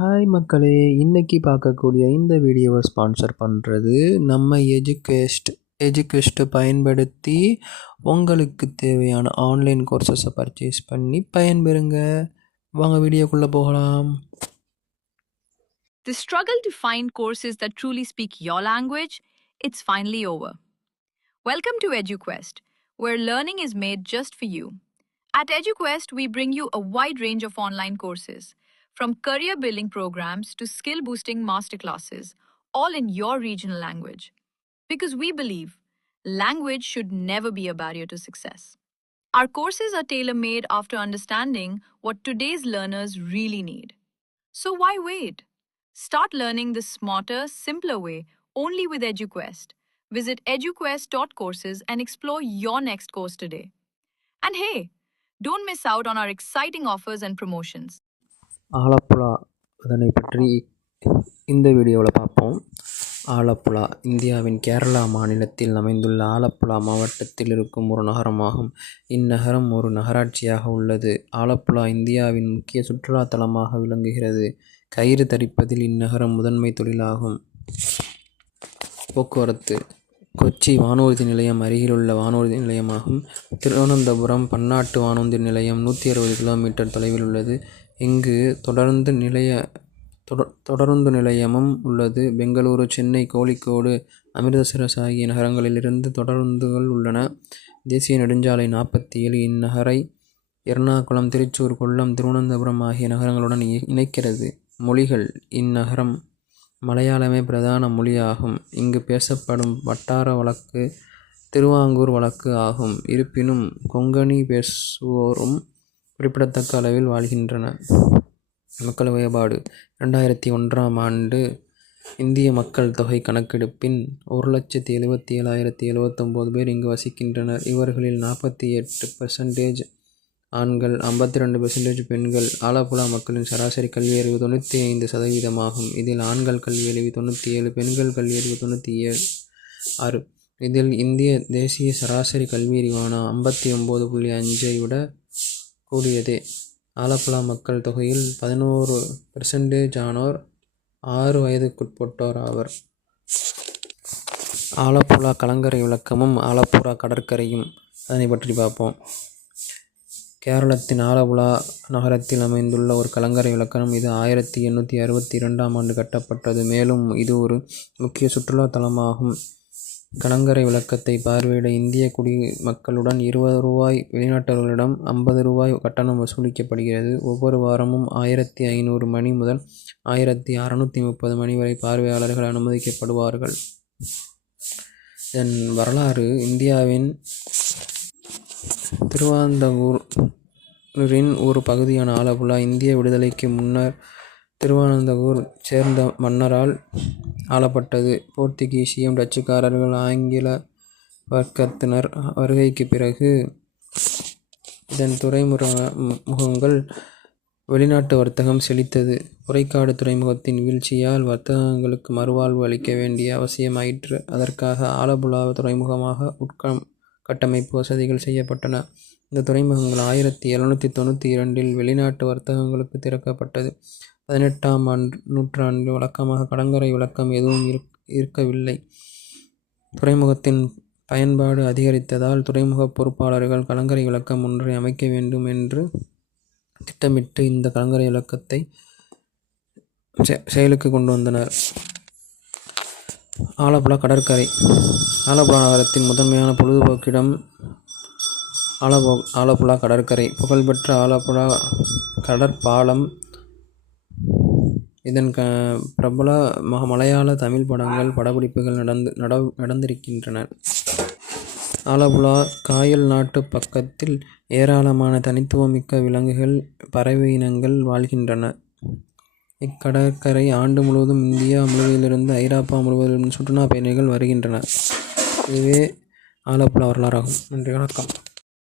Hi மக்களே, இன்னைக்கு பார்க்கக்கூடிய இந்த வீடியோவை ஸ்பான்சர் பண்ணுறது நம்ம எஜுகெஸ்ட் பயன்படுத்தி உங்களுக்கு தேவையான ஆன்லைன் கோர்சஸை பர்ச்சேஸ் பண்ணி பயன்பெறுங்க. வாங்க வீடியோக்குள்ளே போகலாம். The struggle to find courses that truly speak your language, it's finally over. Welcome to EduQuest, where learning is made just for you. At EduQuest, we bring you a wide range of online courses, from career building programs to skill boosting masterclasses, all in your regional language. Because we believe language should never be a barrier to success. Our courses are tailor made after understanding what today's learners really need. So why wait? Start learning the smarter, simpler way only with EduQuest. Visit eduquest.courses and explore your next course today. And hey, don't miss out on our exciting offers and promotions. Alappuzha அதனை பற்றி இந்த வீடியோவில் பார்ப்போம். ஆலப்புழா இந்தியாவின் கேரளா மாநிலத்தில் அமைந்துள்ள ஆலப்புழா மாவட்டத்தில் இருக்கும் ஒரு நகரமாகும். இந்நகரம் ஒரு நகராட்சியாக உள்ளது. ஆலப்புழா இந்தியாவின் முக்கிய சுற்றுலா தலமாக விளங்குகிறது. கயிறு தரிப்பதில் இந்நகரம் முதன்மை தொழிலாகும். போக்குவரத்து: கொச்சி வானூர்தி நிலையம் அருகிலுள்ள வானூர்தி நிலையமாகும். திருவனந்தபுரம் பன்னாட்டு வானூர்தி நிலையம் 160 கிலோமீட்டர் தொலைவில் உள்ளது. இங்கு தொடருந்து நிலையமும் உள்ளது. பெங்களூரு, சென்னை, கோழிக்கோடு, அமிர்தசரஸ் ஆகிய நகரங்களிலிருந்து தொடருந்துகள் உள்ளன. தேசிய நெடுஞ்சாலை 47 இந்நகரை எர்ணாகுளம், திருச்சூர், கொல்லம், திருவனந்தபுரம் ஆகிய நகரங்களுடன் இணைக்கிறது. மொழிகள்: இந்நகரம் மலையாளமே பிரதான மொழியாகும். இங்கு பேசப்படும் வட்டார வழக்கு திருவாங்கூர் வழக்கு ஆகும். இருப்பினும் கொங்கணி பேசுவோரும் குறிப்பிடத்தக்க அளவில் வாழ்கின்றனர். மக்கள் வேறுபாடு: 2001ஆம் ஆண்டு இந்திய மக்கள் தொகை கணக்கெடுப்பின் 1,77,079 பேர் இங்கு வசிக்கின்றனர். இவர்களில் 48% ஆண்கள், 52% பெண்கள். ஆலப்புழா மக்களின் சராசரி கல்வியறிவு 95% ஆகும். இதில் ஆண்கள் கல்வியறிவு 97, பெண்கள் கல்வியறிவு 96. இதில் இந்திய தேசிய சராசரி கல்வியறிவான 59.5 விட கூடியதே. ஆலப்புழா மக்கள் தொகையில் 11% ஆனோர் 6 வயதுக்குட்பட்டோர் ஆவர். ஆலப்புழா கலங்கரை விளக்கமும் ஆலப்புழா கடற்கரையும் அதனை பற்றி பார்ப்போம். கேரளத்தின் ஆலப்புழா நகரத்தில் அமைந்துள்ள ஒரு கலங்கரை விளக்கம். இது 1862ஆம் ஆண்டு கட்டப்பட்டது. மேலும் இது ஒரு முக்கிய சுற்றுலா தலமாகும். கலங்கரை விளக்கத்தை பார்வையிட இந்திய குடிமக்களுடன் ₹20, வெளிநாட்டவர்களிடம் ₹50 கட்டணம் வசூலிக்கப்படுகிறது. ஒவ்வொரு வாரமும் 1500 மணி முதல் 1630 மணி வரை பார்வையாளர்கள் அனுமதிக்கப்படுவார்கள். இதன் வரலாறு: இந்தியாவின் திருவாந்தகூரின் ஒரு பகுதியான ஆலப்புழா இந்திய விடுதலைக்கு முன்னர் திருவானந்தகூர் சேர்ந்த மன்னரால் ஆளப்பட்டது. போர்த்துகீசியம், டச்சுக்காரர்கள், ஆங்கில வர்க்கத்தினர் வருகைக்கு பிறகு இதன் துறைமுகங்கள் வெளிநாட்டு வர்த்தகம் செழித்தது. உறைக்காடு துறைமுகத்தின் வீழ்ச்சியால் வர்த்தகங்களுக்கு மறுவாழ்வு அளிக்க வேண்டிய அவசியமாயிற்று. அதற்காக ஆலப்புழா துறைமுகமாக உட்கட்டமைப்பு வசதிகள் செய்யப்பட்டன. இந்த துறைமுகங்கள் 1792இல் வெளிநாட்டு வர்த்தகங்களுக்கு திறக்கப்பட்டது. 18ஆம் நூற்றாண்டு வழக்கமாக கலங்கரை விளக்கம் எதுவும் இருக்கவில்லை. துறைமுகத்தின் பயன்பாடு அதிகரித்ததால் துறைமுக பொறுப்பாளர்கள் கலங்கரை விளக்கம் ஒன்றை அமைக்க வேண்டும் என்று திட்டமிட்டு இந்த கலங்கரை விளக்கத்தை செயலுக்கு கொண்டு வந்தனர். ஆலப்புழா கடற்கரை: ஆலப்புழா நகரத்தின் முதன்மையான பொழுதுபோக்கிடம் ஆலப்புழா கடற்கரை. புகழ்பெற்ற ஆலப்புழா கடற்பாலம். இதன் பிரபல மலையாள, தமிழ் படங்கள், படப்பிடிப்புகள் நடந்திருக்கின்றன. ஆலப்புழா காயல் நாட்டு பக்கத்தில் ஏராளமான தனித்துவமிக்க விலங்குகள், பறவை இனங்கள் வாழ்கின்றன. இக்கடற்கரை ஆண்டு முழுவதும் இந்தியா முழுவதிலிருந்து ஐரோப்பா முழுவதிலிருந்து சுற்றுலா பயணிகள் வருகின்றனர். இதுவே ஆலப்புழா வரலாறாகும். நன்றி, வணக்கம்.